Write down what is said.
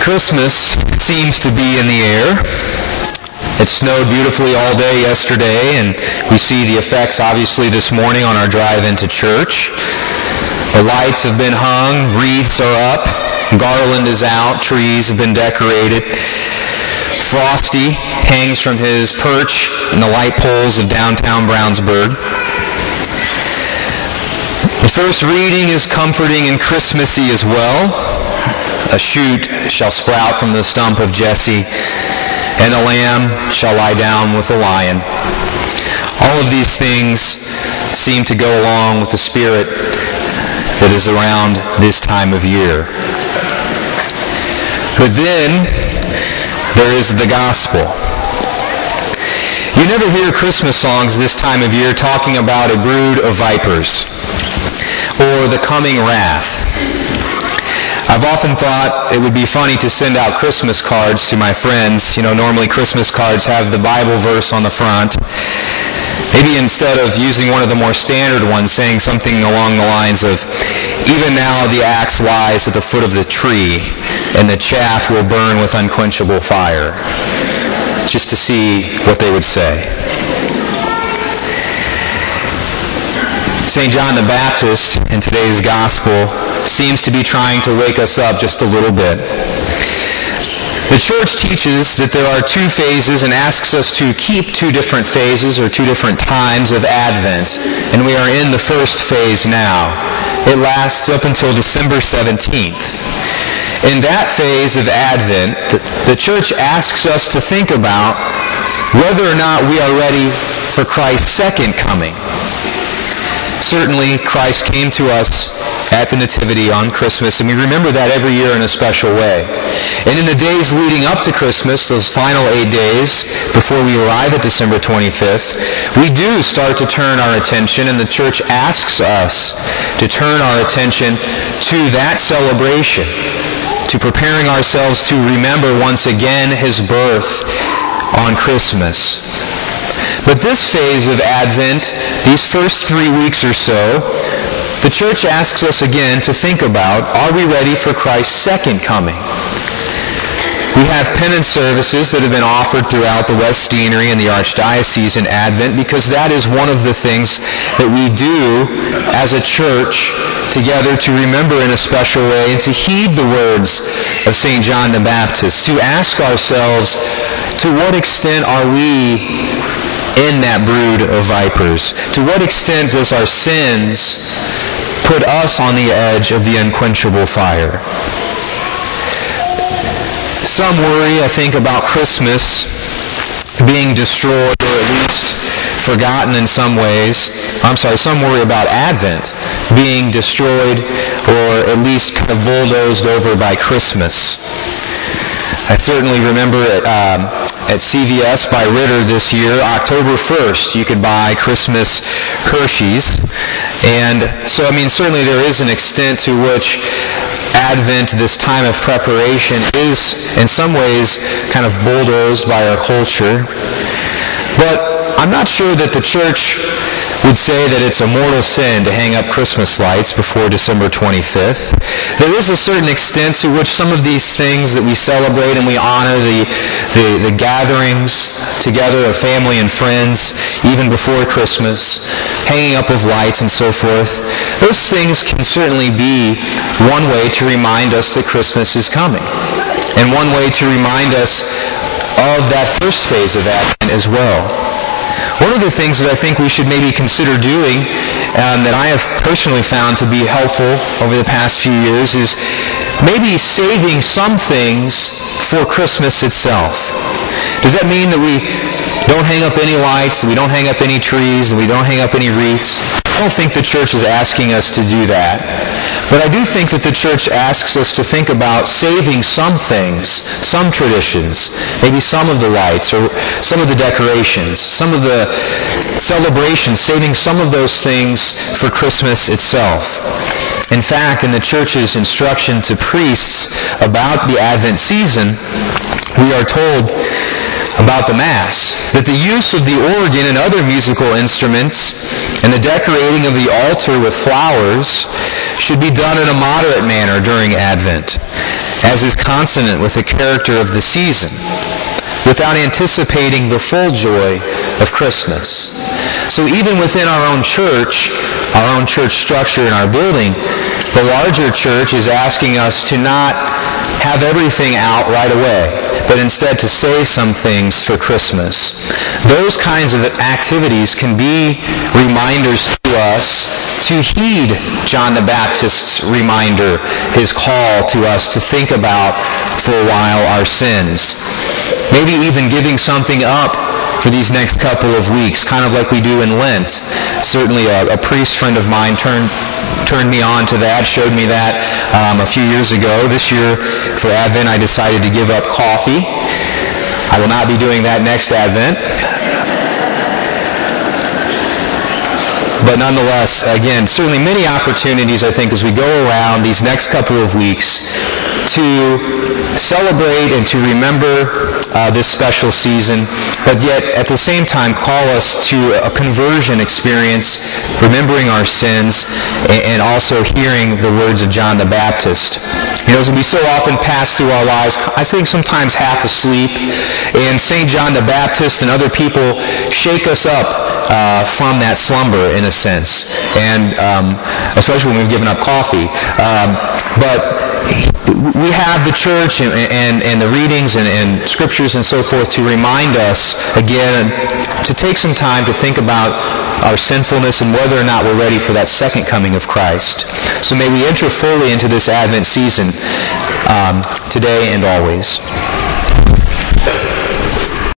Christmas seems to be in the air. It snowed beautifully all day yesterday, and we see the effects obviously this morning on our drive into church. The lights have been hung, wreaths are up, garland is out, trees have been decorated. Frosty hangs from his perch in the light poles of downtown Brownsburg. The first reading is comforting and Christmassy as well. A shoot shall sprout from the stump of Jesse, and a lamb shall lie down with the lion. All of these things seem to go along with the spirit that is around this time of year. But then there is the gospel. You never hear Christmas songs this time of year talking about a brood of vipers or the coming wrath. I've often thought it would be funny to send out Christmas cards to my friends. You know, normally Christmas cards have the Bible verse on the front. Maybe instead of using one of the more standard ones, saying something along the lines of, "Even now the axe lies at the foot of the tree, and the chaff will burn with unquenchable fire." Just to see what they would say. St. John the Baptist in today's gospel seems to be trying to wake us up just a little bit. The church teaches that there are two phases and asks us to keep two different phases or two different times of Advent. And we are in the first phase now. It lasts up until December 17th. In that phase of Advent, the church asks us to think about whether or not we are ready for Christ's second coming. Certainly, Christ came to us at the Nativity on Christmas, and we remember that every year in a special way. And in the days leading up to Christmas, those final 8 days before we arrive at December 25th, we do start to turn our attention, and the church asks us to turn our attention to that celebration, to preparing ourselves to remember once again his birth on Christmas. But this phase of Advent, these first 3 weeks or so, the church asks us again to think about, are we ready for Christ's second coming? We have penance services that have been offered throughout the West Deanery and the Archdiocese in Advent because that is one of the things that we do as a church together to remember in a special way and to heed the words of St. John the Baptist, to ask ourselves, to what extent are we in that brood of vipers? To what extent does our sins put us on the edge of the unquenchable fire? Some worry, I think, about Christmas being destroyed or at least forgotten in some ways. Some worry about Advent being destroyed or at least kind of bulldozed over by Christmas. I certainly remember at CVS by Ritter this year, October 1st, you could buy Christmas Hershey's. And so, certainly there is an extent to which Advent, this time of preparation, is in some ways kind of bulldozed by our culture. But I'm not sure that the church would say that it's a mortal sin to hang up Christmas lights before December 25th. There is a certain extent to which some of these things that we celebrate and we honor, the gatherings together of family and friends, even before Christmas, hanging up of lights and so forth, those things can certainly be one way to remind us that Christmas is coming, and one way to remind us of that first phase of Advent as well. One of the things that I think we should maybe consider doing, that I have personally found to be helpful over the past few years, is maybe saving some things for Christmas itself. Does that mean that we don't hang up any lights, that we don't hang up any trees, that we don't hang up any wreaths? I don't think the church is asking us to do that. But I do think that the church asks us to think about saving some things, some traditions, maybe some of the lights or some of the decorations, some of the celebrations, saving some of those things for Christmas itself. In fact, in the church's instruction to priests about the Advent season, we are told about the Mass, that the use of the organ and other musical instruments and the decorating of the altar with flowers should be done in a moderate manner during Advent. as is consonant with the character of the season, without anticipating the full joy of Christmas. So even within our own church structure in our building, the larger church is asking us to not have everything out right away, but instead to save some things for Christmas. Those kinds of activities can be reminders to us to heed John the Baptist's reminder, his call to us to think about for a while our sins. Maybe even giving something up for these next couple of weeks, kind of like we do in Lent. Certainly a priest friend of mine turned me on to that, showed me that a few years ago. This year for Advent I decided to give up coffee. I will not be doing that next Advent. But nonetheless, again, certainly many opportunities, I think, as we go around these next couple of weeks to celebrate and to remember this special season, but yet at the same time call us to a conversion experience, remembering our sins, and also hearing the words of John the Baptist. You know, as we so often pass through our lives, I think sometimes half asleep, and St. John the Baptist and other people shake us up from that slumber, in a sense, and especially when we've given up coffee. But we have the church and the readings and scriptures and so forth to remind us, again, to take some time to think about our sinfulness and whether or not we're ready for that second coming of Christ. So may we enter fully into this Advent season today and always.